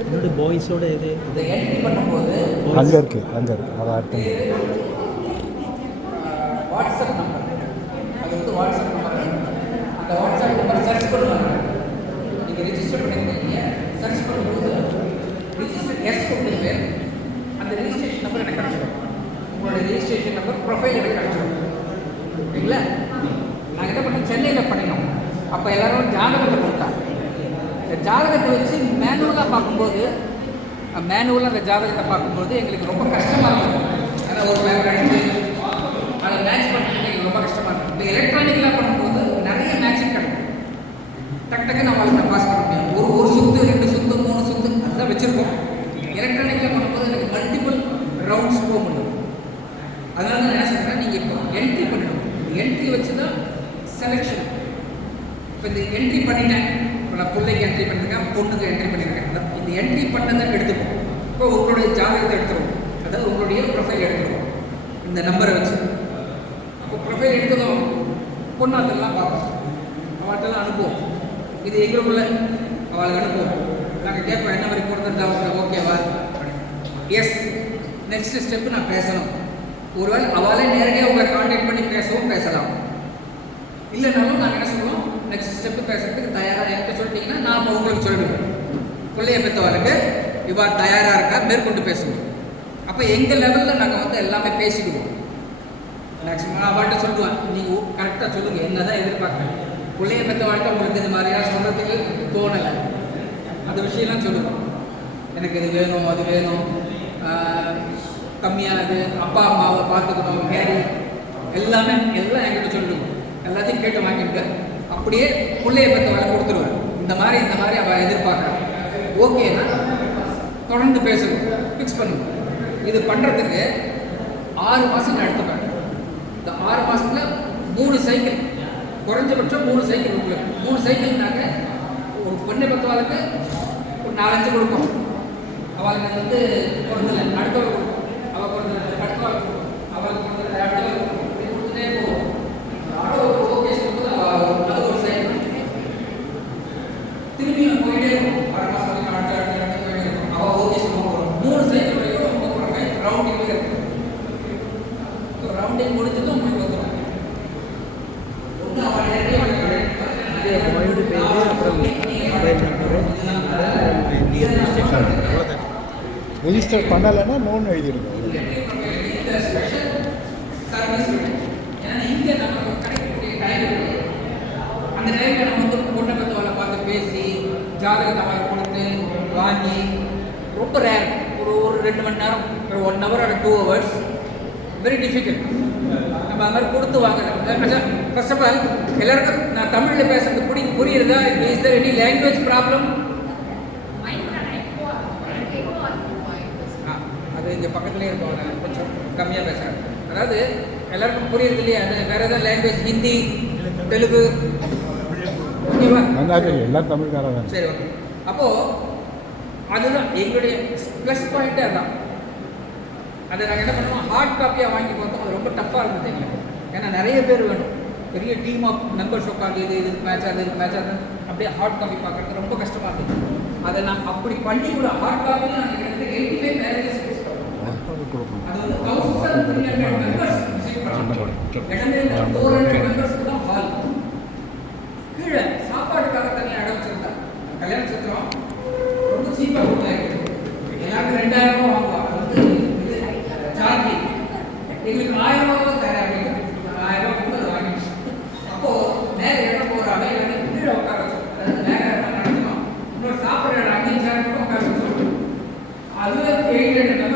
என்னோட பாய்ஸோட இது இந்த என்ட்ரி பண்ணும்போது அங்கே இருக்குது அதை அர்த்தம் வாட்ஸ்அப் நம்பர், அது வந்து வாட்ஸ்அப் நம்பர். அந்த வாட்ஸ்அப் நம்பர் சர்ச் பண்ணுவாங்க. நீங்கள் ரிஜிஸ்டர் பண்ணியிருக்கீங்க, சர்ச் பண்ணும்போது ரிஜிஸ்டர் எஸ் கொடுத்தீங்க, அந்த ரிஜிஸ்ட்ரேஷன் நம்பர் எனக்கு கிடச்சிடும். உங்களோட ரிஜிஸ்ட்ரேஷன் நம்பர் ப்ரொஃபைல் எனக்கு கிடச்சிடும். ஓகேங்களா? நாங்கள் என்ன பண்ணோம், சென்னையில் பண்ணினோம். அப்போ எல்லோரும் ஜாதகத்தை கொடுத்தாங்க. இந்த ஜாதகத்தை வச்சு மேனுவலாக பார்க்கும்போது, அந்த ஜாதகத்தை பார்க்கும்போது எங்களுக்கு ரொம்ப கஷ்டமாக இருக்கும். ஏன்னா ஒரு அடிச்சு அதை மேட்ச் பண்ணுறது எங்களுக்கு ரொம்ப கஷ்டமாக இருக்கும். இப்போ எலக்ட்ரானிக்கலாக பண்ணும்போது நிறைய மேட்சிங் கிடைக்கும். டக்கு நம்மளால் பாஸ் பண்ண முடியும். ஒரு சுற்று, 2 சுற்று, 3 சுற்று அதுதான் வச்சுருக்கோம். எலக்ட்ரானிக்கலாக பண்ணும்போது எனக்கு மல்டிபிள் ரவுண்ட்ஸ் போக முடியும். அதனால தான் என்ன சொல்கிறேன், நீங்கள் இப்போ என்ட்ரி பண்ணணும். என்ட்ரி வச்சு தான் செலெக்ஷன். இப்போ இந்த என்ட்ரி பண்ணிட்டேன், இப்போ நான் பிள்ளைக்கு என்ட்ரி பண்ணியிருக்கேன், பொண்ணுக்கு என்ட்ரி பண்ணியிருக்கேன். இந்த என்ட்ரி பண்ணதை எடுத்துப்போம். இப்போ உங்களுடைய ஜாதகத்தை எடுத்துருவோம், அதாவது உங்களுடைய ப்ரொஃபைல் எடுத்துருவோம் இந்த நம்பரை வச்சு. இப்போ ப்ரொஃபைல் எடுத்ததும் பொண்ணாத்தெல்லாம் பார்ப்போம், அவள்கிட்டலாம் அனுப்புவோம். இது எங்களுக்குள்ள அவளுக்கு அனுப்புவோம். நாங்கள் கேட்போம், என்ன மாதிரி கொடுத்துருந்தா ஓகேவா? எஸ். நெக்ஸ்ட் ஸ்டெப்பு நான் பேசணும். ஒருவேளை அவளே நேரடியாக உங்களை கான்டாக்ட் பண்ணி பேசலாம். இல்லைனாலும் நாங்கள் என்ன சொல்லுவோம், நெக்ஸ்ட் ஸ்டெப்பு பேசுறதுக்கு தயாராக என்கிட்ட சொல்லிட்டீங்கன்னா நான் இப்போ உங்களுக்கு சொல்லிடுவேன். பிள்ளைய பெற்றவளுக்கு இவா தயாராக இருக்கா, மேற்கொண்டு பேசணும். அப்போ எங்கள் லெவலில் நாங்கள் வந்து எல்லாமே பேசிடுவோம். மேக்ஸிமம் அவள்கிட்ட சொல்லுவேன், நீங்கள் கரெக்டாக சொல்லுங்கள், என்ன தான் எதிர்பார்க்குறேன். பிள்ளைய பெற்றவள்கிட்ட உங்களுக்கு இந்த மாதிரியாக சொல்கிறதுக்கு தோணலை, அந்த விஷயம்லாம் சொல்லுவோம். எனக்கு இது வேணும், அது வேணும், கம்மியாக இது, அப்பா அம்மாவை பார்த்துக்கணும், கேரி எல்லாம் என்கிட்ட சொல்லிடுவோம். எல்லாத்தையும் கேட்டு வாங்கிட்டு அப்படியே பிள்ளைய பெற்றவளை கொடுத்துருவேன். இந்த மாதிரி அவள் எதிர்பார்க்குறான், ஓகேன்னா தொடர்ந்து பேசணும், ஃபிக்ஸ் பண்ணுவோம். இது பண்ணுறதுக்கு 6 மாதம் நான் எடுத்துப்பேன். இந்த 6 மாதத்தில் 3 சைக்கிள், குறைஞ்சபட்சம் 3 சைக்கிள் உங்களுக்கு. 3 சைக்கிள்னாக்க ஒரு பொண்ணை பெற்றவளுக்கு ஒரு 4-5 கொடுப்போம். அவளுக்கு வந்து பிறந்தலை, அடுத்தவள் கொடுப்போம். அவள் பிறந்தலை, அடுத்தவள் கொடுப்போம். அவளுக்கு பிறந்தலை, அடுத்தவள் கொடுப்போம். இது கொடுத்துட்டே போவோம். ஓகே சொல்லும்போது அது ஒரு சைக்கிள். திரும்பி போயிட்டே இருக்கும். 6 மாதம் வரைக்கும் அடுத்த போயிட்டே இருக்கும். அவள் ஓகே சொல்லுவோம். 3 சைக்கிள் வரைக்கும் உங்களுக்கு ரவுண்டிங் இருக்கும். ஸோ ரவுண்டிங் முடிஞ்சதும் உங்களுக்கு வந்துடும். ஒன்று அவள் பாயோட பேர், அப்புறம் மொபைல் நம்பரு, ரெஜிஸ்டர் பண்ணலைன்னா நோன் எழுதிடுங்க. இங்கே நம்ம கிடைக்கக்கூடிய டைம் அந்த டைமில் நம்ம வந்து பொண்ணை பெற்றவளை பார்த்து பேசி ஜாதகத்தை அவளுக்கு கொடுத்து வாங்கி ரொம்ப ரேர். ஒரு 2 மணி நேரம், 1 hour or 2 hours, very difficult. நம்ம அது மாதிரி கொடுத்து வாங்குறோம். ஃபர்ஸ்ட் ஆஃப் ஆல் எல்லாருக்கும் நான் தமிழில் பேசுறது புரியுறதா? Is there any language problem? அது இங்கே பக்கத்துலேயே இருக்கவங்க கொஞ்சம் கம்மியாக பேசுகிறேன். அதாவது எல்லாருக்கும் புரியுறது இல்லையா? அது வேறு ஏதாவது லாங்குவேஜ், ஹிந்தி, தெலுங்கு, ஓகேவா? எல்லாம் தமிழ்காரன் தான். சரி, ஓகே. அப்போது அதுதான் எங்களுடைய ப்ளஸ் பாயிண்ட்டே அதுதான். அதை நாங்கள் என்ன பண்ணுவோம், ஹார்ட் காப்பியாக வாங்கி பார்த்தோம். அது ரொம்ப டஃப்பாக இருந்தது எங்களுக்கு. ஏன்னா நிறைய பேர் வேணும், பெரிய டீம் ஆஃப் மெம்பர்ஸ் உட்காந்து இது மேட்ச் ஆகுது அப்படியே ஹார்ட் காப்பி பார்க்குறது ரொம்ப கஷ்டமாக இருந்தது. அதை நான் அப்படி பண்ணி கூட ஹார்ட் காப்பியில் நாங்கள் கிட்டத்தட்ட 85 மேரேஜஸ் ஃபேஸ் பண்ணுவோம். அது வந்து 1300 மெம்பர்ஸ் விசிட் பண்ணுவோம். இடமே 400 மெம்பர்ஸ்க்கு தான் ஹால். கீழே சாப்பாட்டுக்காக தனியாக இடம் வச்சுருந்தா கல்யாண சித்திரம் ரொம்ப சீப்பாக கொடுத்தாங்க. எல்லாருக்கும் 2000 ரூபா வாங்குவாங்க. அது வந்து ஜாக்கி எங்களுக்கு 1000 ரூபா தரேன் அப்படின்னு 1000 ரூபா கொடுத்து அதை வாங்கிடுச்சு. அப்போது மேலே இடம் போகிறாங்க, இல்லை கீழே உட்கார வச்சோம். அதாவது மேலே இடம் நடத்தணும், இன்னொரு சாப்பிட்ற இடம் அங்கேயும் சேர் உட்கார வச்சோம். அது 800